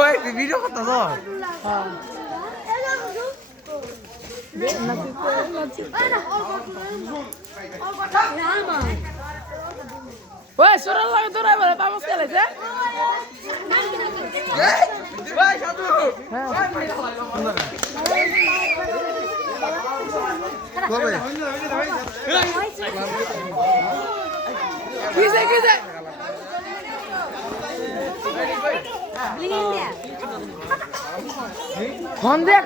কই ভিডিও কত তো ওই সুরাল লাগে তোরা বলে তামস খেলেছে ভাই সাধু কবে কিসে কিসে ফোন দিয়া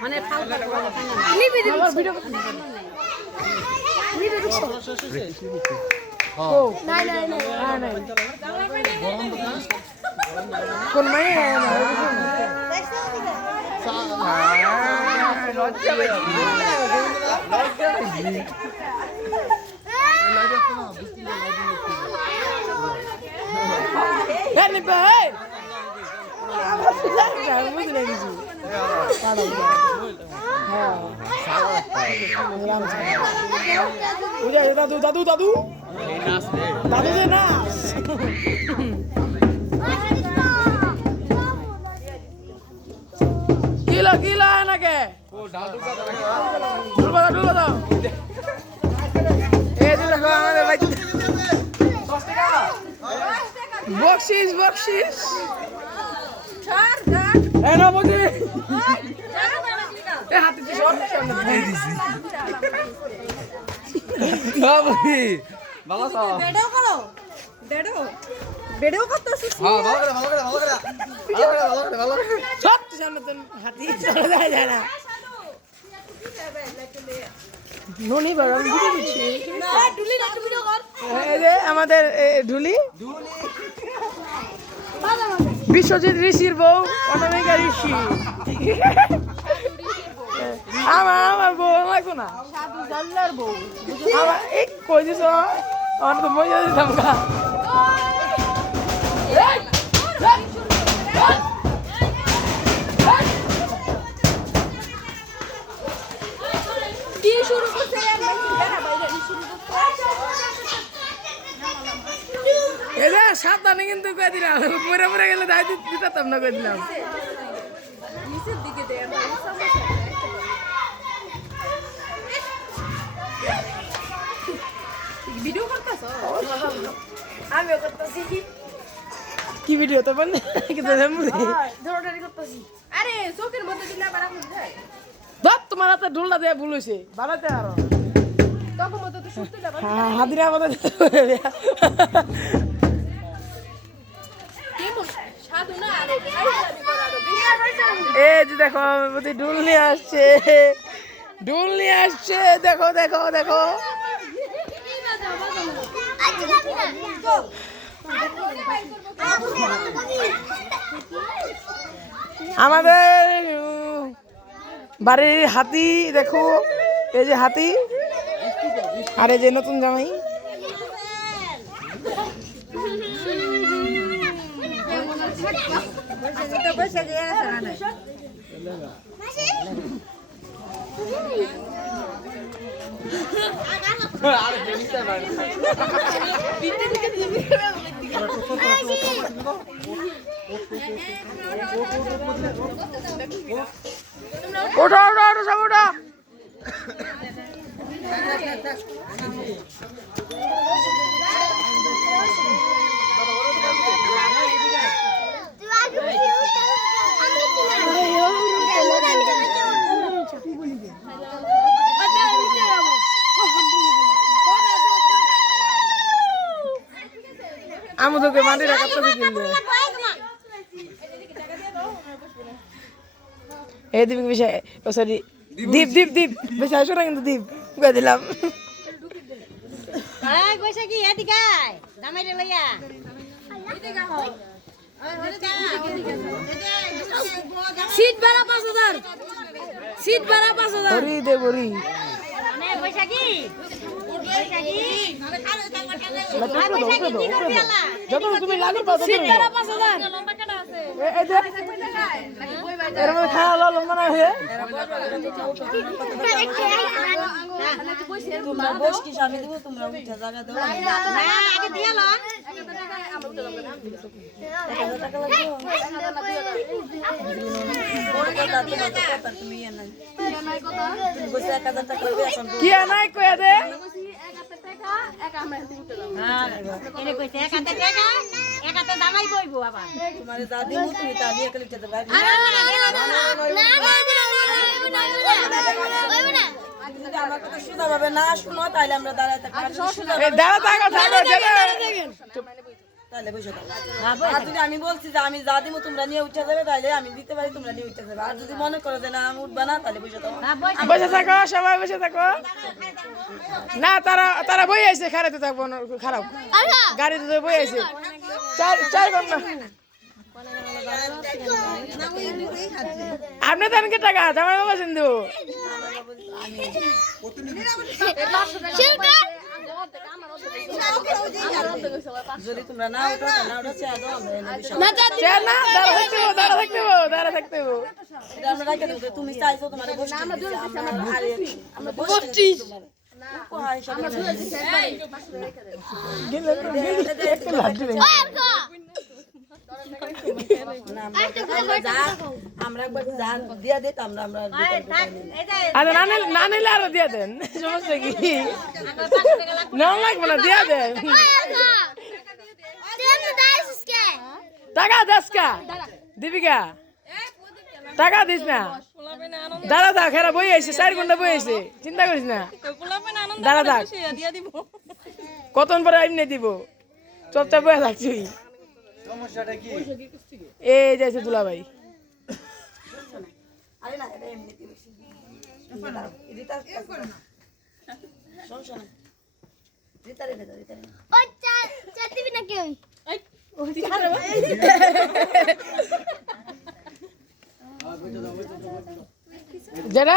মানে কোন মাই দাদু দাদু দাদু দাদু যে নাচ কিলো কিলো নাকি ঢুলবা দাও এই যে দেখো আমাদের ভাই বকশিস বকশিস এ না বুঝি এ হাতে কি শর্ট দিয়ে দিছি বাবুই ভালো তো ভিডিও করো ভিডিও করতেছিস হ্যাঁ ভালো করে সব সামনে তো হাতি চলে যায় না ননি বাবা ভিডিও করছি না ডুলি না ভিডিও কর এই যে আমাদের ঢুলি বিশ্বজিৎ ঋষির বউ অনামিকা ঋষি আমার বউ লাগবো না সাধু জাল্লার বউ আমার এই কই দিছ আমার তো মজা দিতাম না কি শুরু করছে দেখা বাইরে শুরু এই যে সাবধানে কিন্তু কয়ে দিলাম পরে পরে গেলে দায় দিতাম না কয়ে দিলাম নিচের দিকে দে ভিডিও করতেছ আমিও করতেছি কি ভিডিও তো বল কিন্তু ধরোটারি করতেছি আরে চোখের মধ্যে দিলে আবার এখন যায় ধর তোমার হাতে ঢোলটা দেয়া ভুল হয়েছে বাড়াতে আরো তখন মতো তো সুস্থটা হাতিরা আমাদের কেমন সাধু না আরে আমি করাবো এই যে দেখো আমার প্রতি ঢোল নিয়ে আসছে দেখো দেখো দেখো আমাদের বাড়ির হাতি দেখো এই যে হাতি আর এই যে নতুন জামাই ওঠো ওঠো ওঠো সব ওঠো আমি তোকে মাটি রাখাতে কিনলে এই দীপ বিষয় ও সরি দীপ দীপ দীপ বেশি আসো না কিন্তু দীপ গে দিলাম কইছে কি এদিকে জামাইরে লইয়া এদিকে হও সিট ভাড়া 5000 সিট ভাড়া 5000 বড়ি দে বড়ি মানে কইছে কি কইছে কি যত তুমি লাগর পাও সিট ভাড়া 5000 লম্বা কাটা আছে এই যে এর মধ্যে খাওয়া হলো লম্বা না হয়ে তোমরা বস কি সামনে দিব তোমরা উঠে জায়গা দাও না আগে দিয়া লন কি নাই কয়া দে এনে কইছে এক হাতে টাকা এক হাতে দামাই বইবো আবার তোমার দাদি তুমি দাদি একা লিখতে দেবে যদি আমার কথা শুনতে পাবে না শুনো তাহলে আমরা দাঁড়ায় থাকবো দাঁড়া থাকো থাকো তাহলে বসে থাকো আর যদি আমি বলছি যে আমি যা দিব তোমরা নিয়ে উঠে যাবে তাহলে আমি দিতে পারি তোমরা নিয়ে উঠে যাবে আর যদি মনে করো যে না আমি উঠবে না তাহলে বসে থাকো বসে থাকো সবাই বসে থাকো না তারা তারা বই আইছে খারাপতে থাকবো না খারাপ গাড়িতে বই আইছে 4 ঘন্টা আপনি দেন কি টাকা জামাই বাবা সিন্ধু যদি তোমরা না উঠো না উঠো চেয়ে দাও আমরা এনে বিষয় দাঁড়া থাকতে এটা আমরা রাখে দেবো তুমি চাইছো তোমার গোষ্ঠী আমরা গোষ্ঠী আমরা একবার দিয়া দিতাম আমরা না নিলে আরো দিয়ে দেন সমস্যা কি না লাগবে না দিয়ে দেন টাকা দেশকা দীপিকা টাকা দিস না দাঁড়া থাক হেরা বই আইছে 4 ঘন্টা বই আইছে চিন্তা করিস না দাঁড়া থাক কতক্ষণ পরে এমনি দিব চুপচাপ বয়ে থাকছি সমস্যাটা কি এই যাইছে দুলাভাই আরে না এটা এমনি দিবি রিতা সমস্যা না রিতা রে যেটা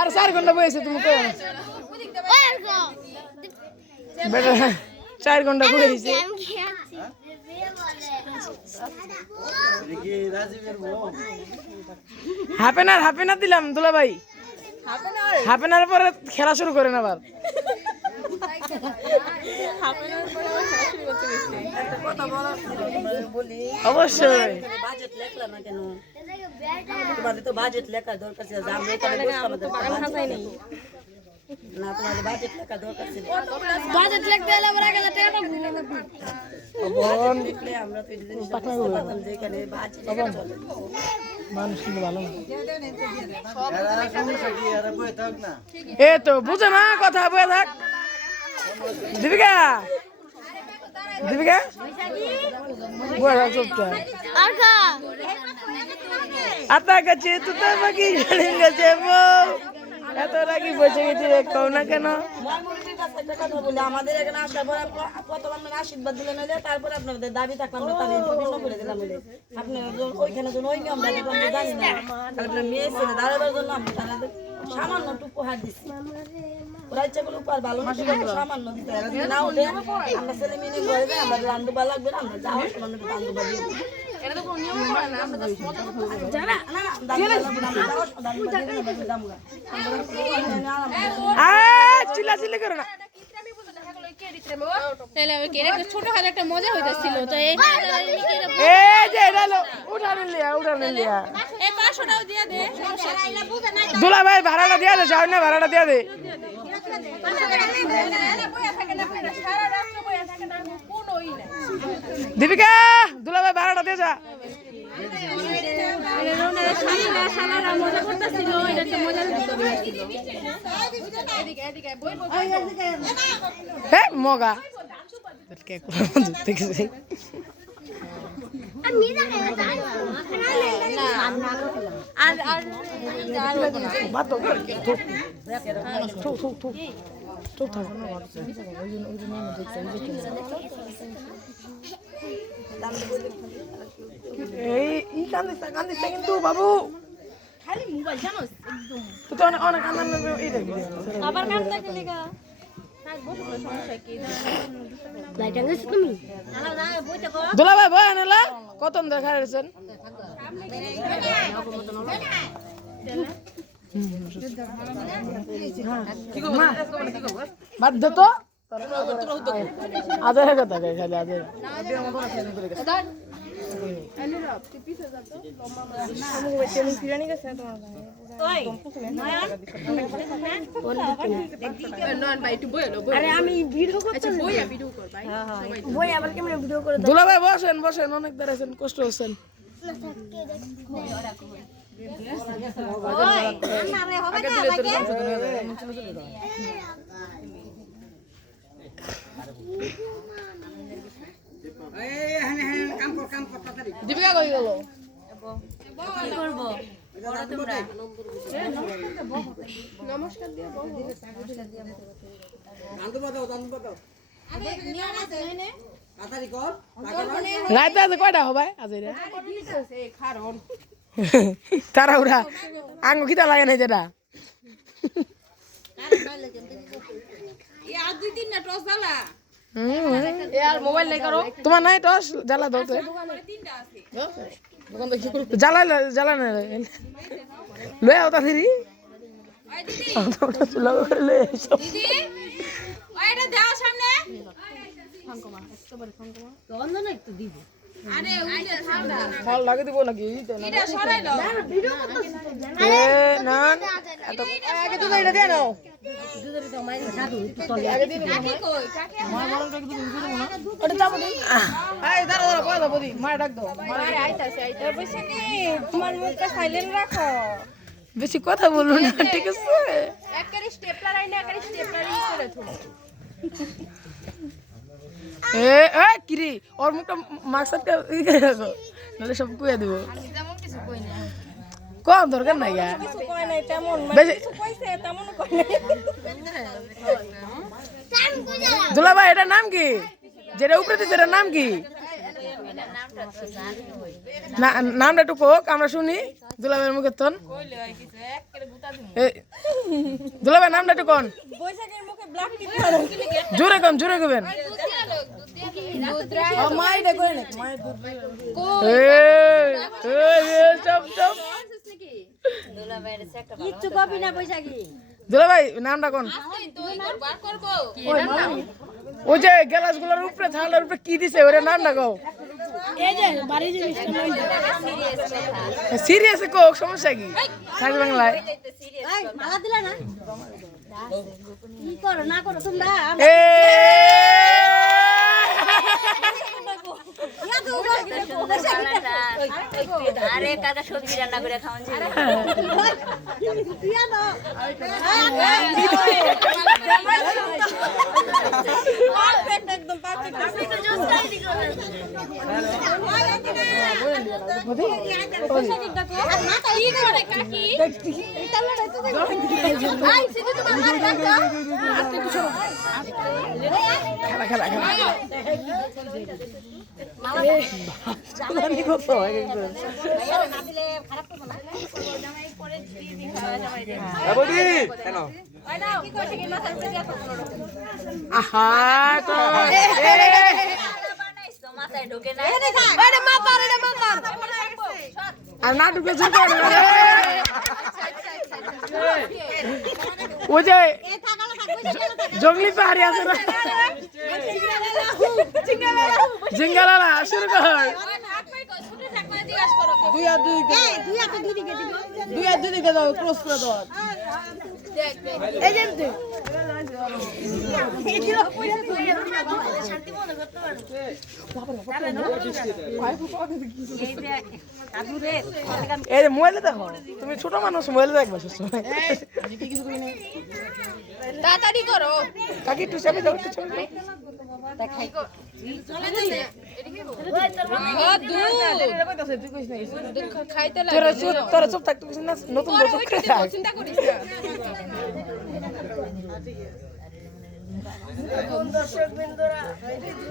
আর 4 ঘন্টা বই আইছে তুমি কই বেটা 4 ঘন্টা বই আইছে হাফেনার দিলাম দুলাভাই হাফেনার পরে খেলা শুরু করেন আবার অবশ্যই বাজেট লেখলা না কেন তোমাদের তো বাজেট লেখার দরকার ছিল যে আমরা এখানে বসে আমাদের না তোমাদের বাজেট লেখার দরকার ছিল বাজেট লিখতে হলে আবার 1000 টাকা লিখলে আমরা তো এই জিনিসটা বুঝতে পারতাম যে এখানে বাজেট চলে মানুষ কিন্তু ভালো না সমস্যা কি আরে বই থাক না এ তো বুঝে না কথা বয়ে থাক দীপিকা বয়ে থাক চুপচাপ আতা গেছে তুই বাকি গেছে বউ এত রাগি বসে গেছি কও না কেন আমাদের এখানে আসার পর প্রথম আপনার আশীর্বাদ দিলেন হলে তারপরে আপনাদের দাবি থাকলাম আমরা তার বিভিন্ন করে দিলাম বলে আপনার ওইখানে জন্য ওই নিয়ম দাবি আমরা জানি না তারপরে মেয়ে ছেলে দাঁড়াবার জন্য আমি তাদের সামান্য একটু উপহার দিচ্ছি ওরা ইচ্ছা করলে উপহার ভালো না সামান্য দিতে হবে যদি না উঠে আমরা ছেলে মেয়ে ঘরে যাই আমরা রান্ধুবা লাগবে না আমরা যাওয়ার সময় রান্ধুবা দিয়ে চিল্লাচিল্লি করো না ছোটখাটো একটা মজা হইতেছিল তো এই যে উঠানে লিয়া এই 500টাও দিয়ে দে দুলা ভাই ভাড়াটা দিয়া দে যাও না ভাড়াটা দিয়া দে দীপিকা দুলা ভাই ভাড়াটা দিয়ে যা মগা এই কান্দিস কিন্তু বাবু খালি মোবাইল জানোস একদম তুই তো অনেক আনন্দ এই দেখবি আবার কাম থাকে লাগা দুলা ভাই বয় আনলা কত দেখা রয়েছেন বাধ্য তো আদারের কথা কই খালি আদার দুলা ভাই বসেন বসেন অনেক দাঁড়াইছেন কষ্ট হচ্ছেন দীপিকা কই গেল কি করব বড় তোমরা রাইতে আছে কয়টা হবে আজ তারা ওরা আঙ্গ খিদা লাগে না যেটা তোমার নাই টস জ্বালা দাও তো জ্বালা জ্বালা না লয়ে আও তাড়াতাড়ি ফল লাগে দিব নাকি বেশি কথা বলবো না ঠিক আছে কিরে ওর মুখটা মাস্ক নাহলে সব কুয়ে দিব কম দরকার নাই দুলা ভাই এটার নাম কি যেটা উপরে দিচ্ছে এটার নাম কি নামটা একটু কোক আমরা শুনি দুলা ভাইয়ের মুখের তন দুলা ভাই নামটা একটু কোন জোরে কম জোরে কবেন দুলা ভাই নামটা কোন ওই যে গ্লাস গুলোর উপরে থালার উপরে কি দিছে ওর নামটা কও সিরিয়াস কোক সমস্যা কি থাক বাংলায় কি করো না করো তোমরা আরে কাকা সবজি রান্না করে খাওয়ান আর না ঢুকে ওই যে জঙ্গলি পাহাড়ি আছে না জিঙ্গালালা শুরু কর দুই আর দুই দিকে দাও ক্রস করে দাও এই যে এই মোবাইলে দেখো তুমি ছোট মানুষ মোবাইলে দেখবা সবসময় তাড়াতাড়ি করো কাকি একটু চাবি দাও একটু চাবি তোরা চুপ থাক তুই নতুন চিন্তা করিস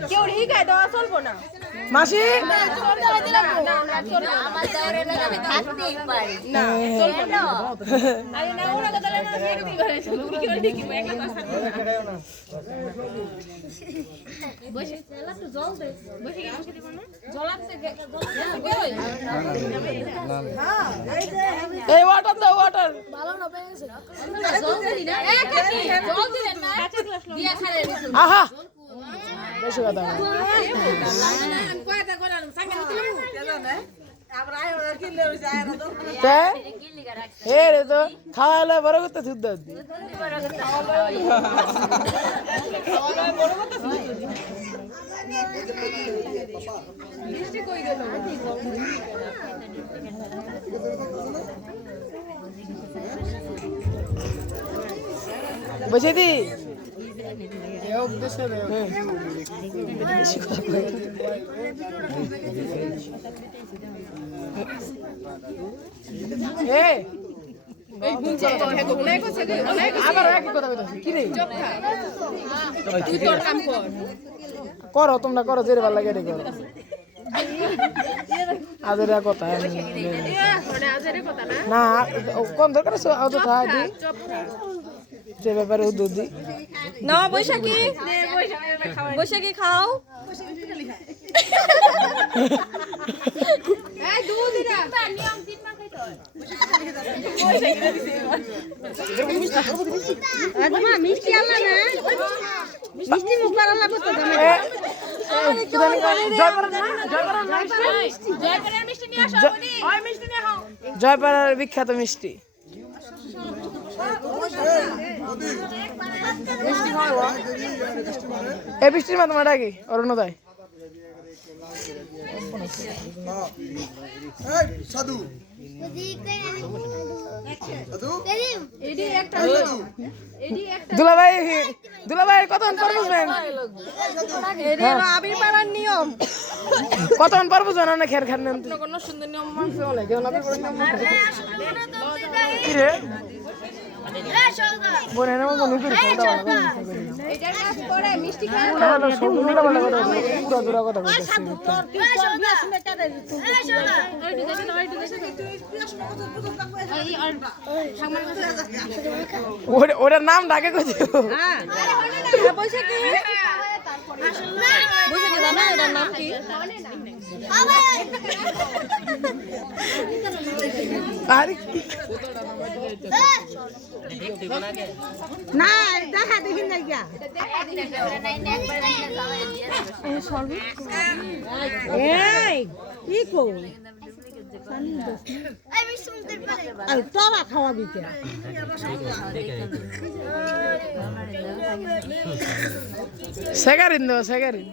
কেউ হিগায় দেওয়া চলবো না মাসি এই ওয়াটার দাও ওয়াটার আহা বেশি কথা না হে রে তো খাওয়ালে বড় করতে শুদ্ধ বসে দি আবার একই কথা বলতেছি কি রে করো তোমরা করো যে ভালো লাগে করো আজের কথা না কোন দরকার আছে অযথা যে ব্যাপারে উদ্যোগ দিই না বৈশাখী বৈশাখী খাও মিষ্টি আল্লাহ না মিষ্টি মুখ পারালা করতে জয়পাড়ার বিখ্যাত মিষ্টি এই বৃষ্টির মাধ্যমে ডাকি অরণ্যদায় সাধু দুলাভাই দুলাভাই কতক্ষণ পর বুঝবেন আবির পাড়ার নিয়ম কতক্ষণ পর বুঝবেন না খের খান কোনো সুন্দর নিয়ম কি রে বনে না মনে করি মিষ্টি কথা ওটার নাম ডাকে কই বৈশাখী বৈশাখী জানা এটার নাম কি আরে না দেখা দেখি না গিয়া এই কি কো তোরা খাওয়া দিতে সেগারিন দেবো সেগারিন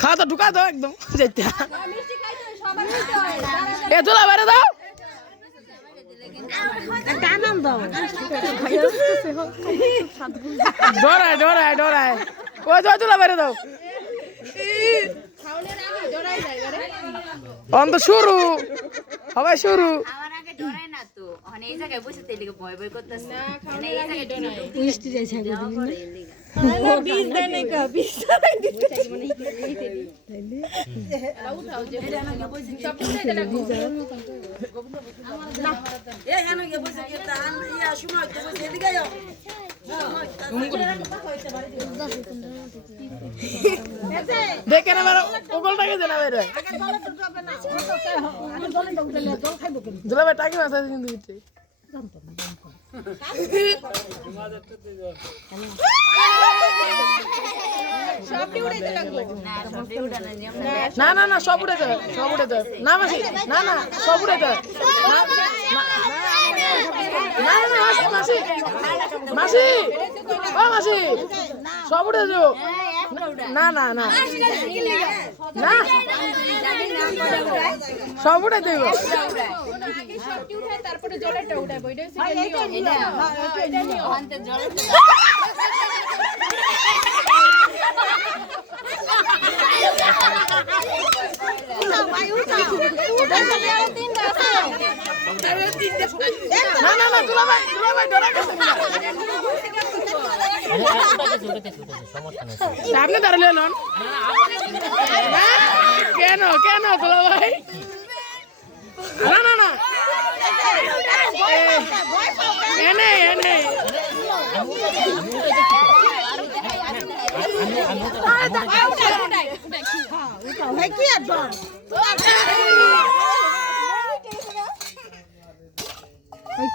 খাওয়া তো ঢুকা দাও একদম যেতে এ তোলা বাইরে দাও আনন্দ ডরায় ডরায় ডরায় ও যাও তোলা বাইরে দাও অন্ত শুরু সবাই শুরু আমার আগে ডরাই না তো মানে এই জায়গায় বসে তেলে ভয় ভয় করতেছে না মানে এই জায়গায় ডরাই মিষ্টি যাই ছাগল হ্যালো বিষ দেয় না কা বিষ দেয় দিতে মানে উঠাও যে সব কিছু এটা না এই কেন গে বসে কি টান ইয়া সময় তো বসে এদিকে যাও দেখে না বেরো ওগলটাকে দেনা বেরো দুলাভাই টাকি মাছ আছে কিন্তু দিতে না না না সব উড়ে যাবে সব উড়ে যাবে না মাসি না না সব উড়ে যাবে না না মাসি মাসি ও মাসি সব উড়ে যাও না না না না সব উড়ে দেব তারপরে জলেরটা উঠাবো এটা জলের না না না দুলাভাই ধরা গেছে না আপনি দাঁড়ালে নন কেন দুলাভাই না না না এনে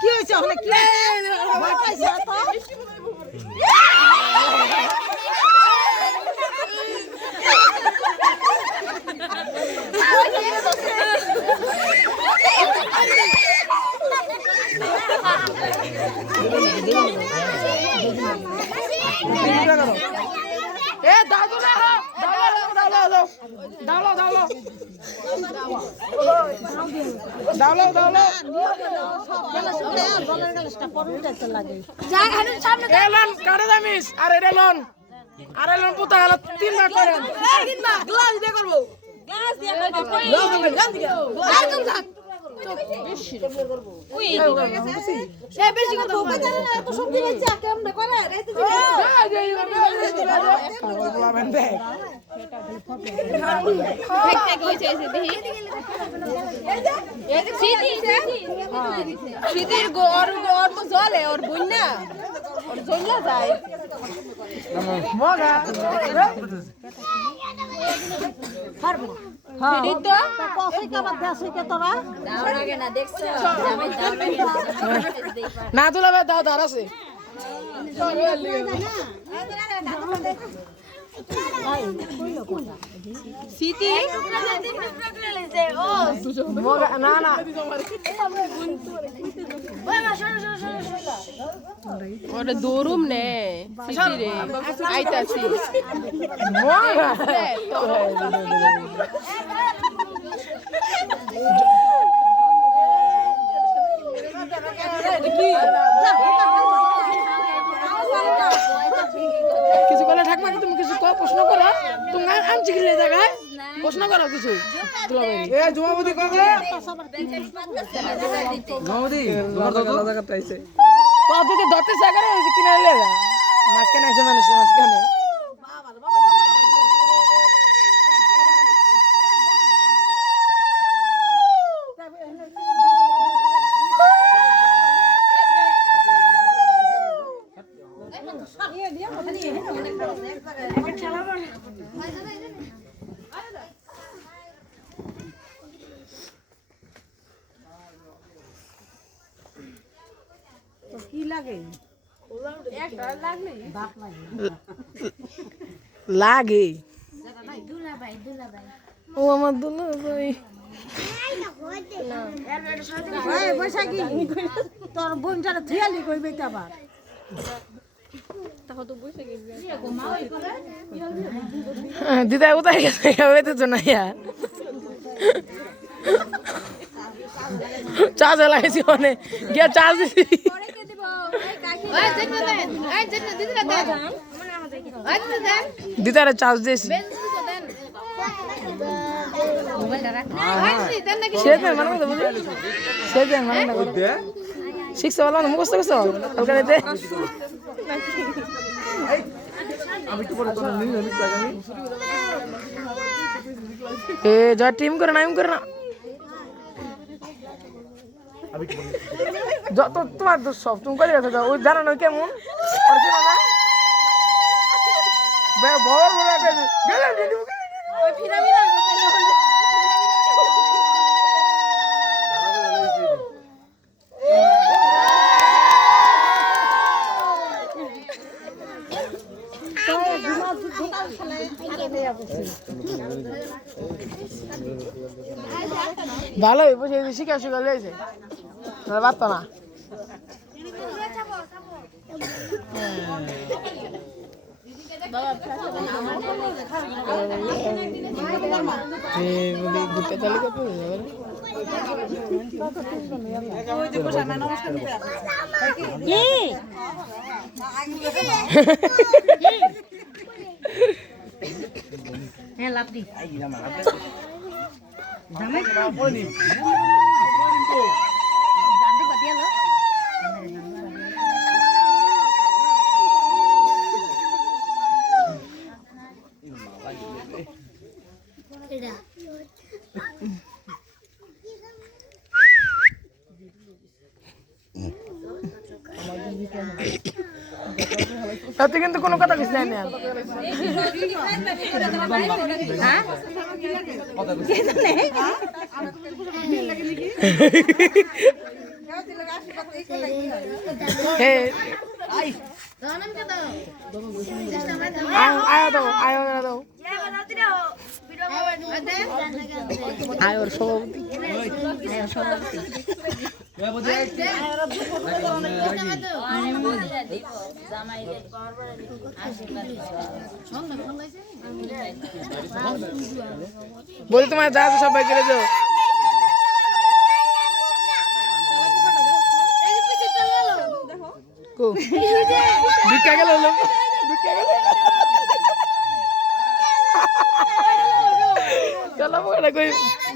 কি হয়েছে ওখানে কি ভয় পাইছে তো এ দাদু না দাও এলন কারে দামিস আর এটা লন পুতা গেল 3 মাস করেন 3 মাস গ্লাস দিয়ে করব গ্লাস দিয়ে বেশি কথা এত সবজি বেচে কেমনে করে রাইতে শীতের গর তো জলে ওর বন্যা ওর জল্লা যায় মগা পারবো হ্যাঁ তো কসই কাবার দেশই কে তোরা না দুলাভাই দাও ধার আছে না না ওরে দৌড়ুম নে সিটিরে আইতাছি কিছু করলে ঠাকমা তুমি কিছু প্রশ্ন করো তুমি আনছি গেলে জায়গায় প্রশ্ন করো কিছু এ জমাবতী কবে জমাবতী তোমার তো আলাদা জায়গা পাইছে তো যদি ধরতে জায়গা রে কিনে লে মাছ কেন আছে মানুষ মাছ কেন কি লাগে লাগে ও আমার দুলাভাই বৈশাখী তোর বোনটারে থিয়ালি কইবে আবার দিদা কোথায় গেছে হইতে তো না ইয়া চার্জ লাগাইছি মানে গিয়া চার্জ দিছি দিদারে চার্জ দিয়েছি সেদিন মানে কথা বুঝলি সেদিন মানে শিখছে বলো না মুখস্থ করছো কলকাতাতে এ যা টিম করে না যত তোমার তো সব তুমি করে গেছো ওই জানো না কেমন বল ভালোই বুঝে শিখা লেগেছে পারত না ঘুরতে চালু করতে হ্যাঁ লাভ দি তুই কিন্তু কোনো কথা কিছু নাই না আয় দাও আয় ওর সভাপতি বলি তোমার যা আছে সবাই গেলে যাও ভিক্ষা গেল চলো ওটা কই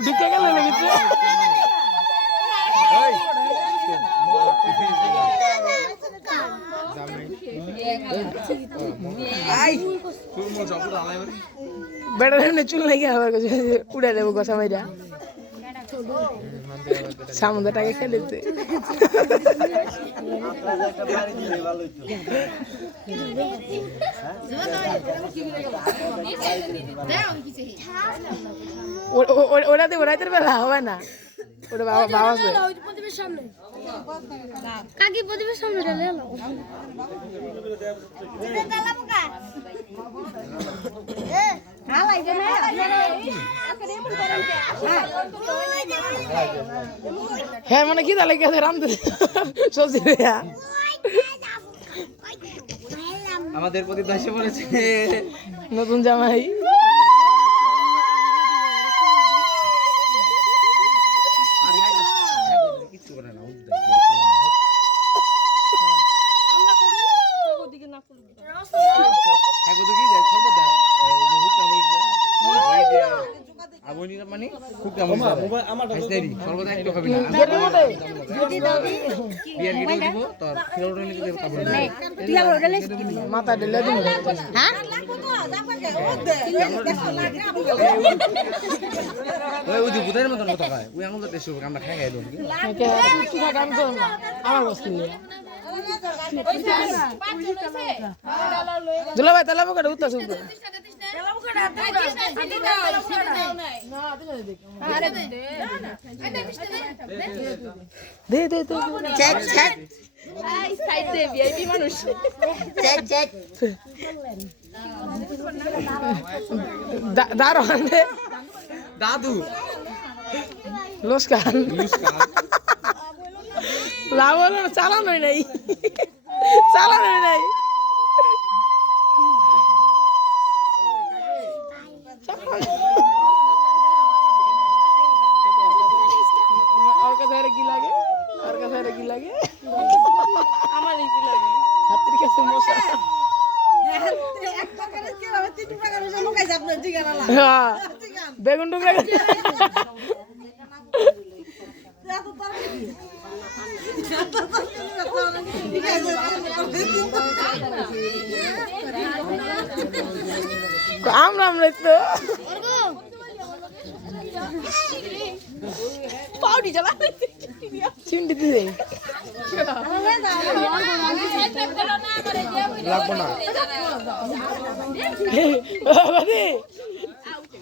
ভিক্ষা গেল ভিতরে বেটা চুল নাকি আবার উড়ে দেবো গসা মাইরা সামুদ্রটাকে খেলেছে ওরা দেবো রাতের বেলা হবে না ওটা বাবা বাবা কাকি প্রদীপের সামনে ঢেলে এলো হ্যাঁ মানে কি তাহলে গেছে রামতে সবজি আমাদের প্রতি দাসে বলেছে নতুন জামাই মাথা ঢেলে দিন আমার দুলা ভাই তালা পোকা উত্তর শুনতে দে দে দে চেক চেক সাইড দে ভিআইপি মানুষ চেক চেক দারোয়ান দাদু লস্কান লাভ চালানোই নাই চালানোই নাই और का सारे की लागे और का सारे की लागे हमारे की लागे हाथी के समोसा एक पकड़े के बाबा तीन पकड़े से मुकाई से अपना ठिकाना ला हां बेगुन टुकड़ा আমরা তো পাউডি জ্বালা চিন্ডি দিই লাগবো না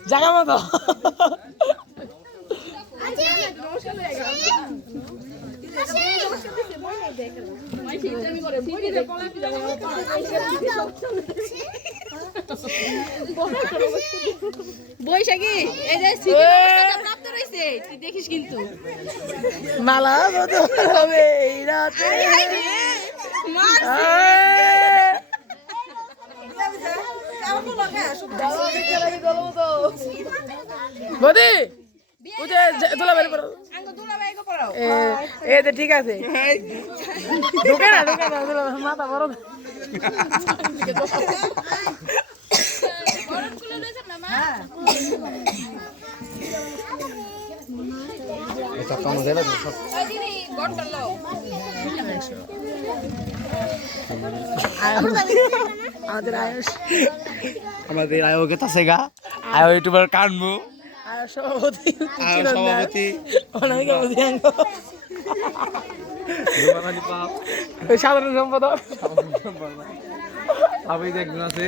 জায়গা মতো বৈশাখী এই যে স্মৃতি প্রাপ্ত রয়েছে তুই দেখিস কিন্তু মালা বদল হবে এই রাতে বদি তোলা বের করো এই ঠিক আছে ঢুকে না মাথা বড় আমাদের আয়ুষ আমাদের আয়োগে তাছে গা আয়ো ইউটিউবার কানমু আয়ুষ সভাপতি আয়ো সভাপতি অনেকে অধিকাংশ দুবানানি পাপ সাধারণ সম্পাদক আমি দেখুন আছে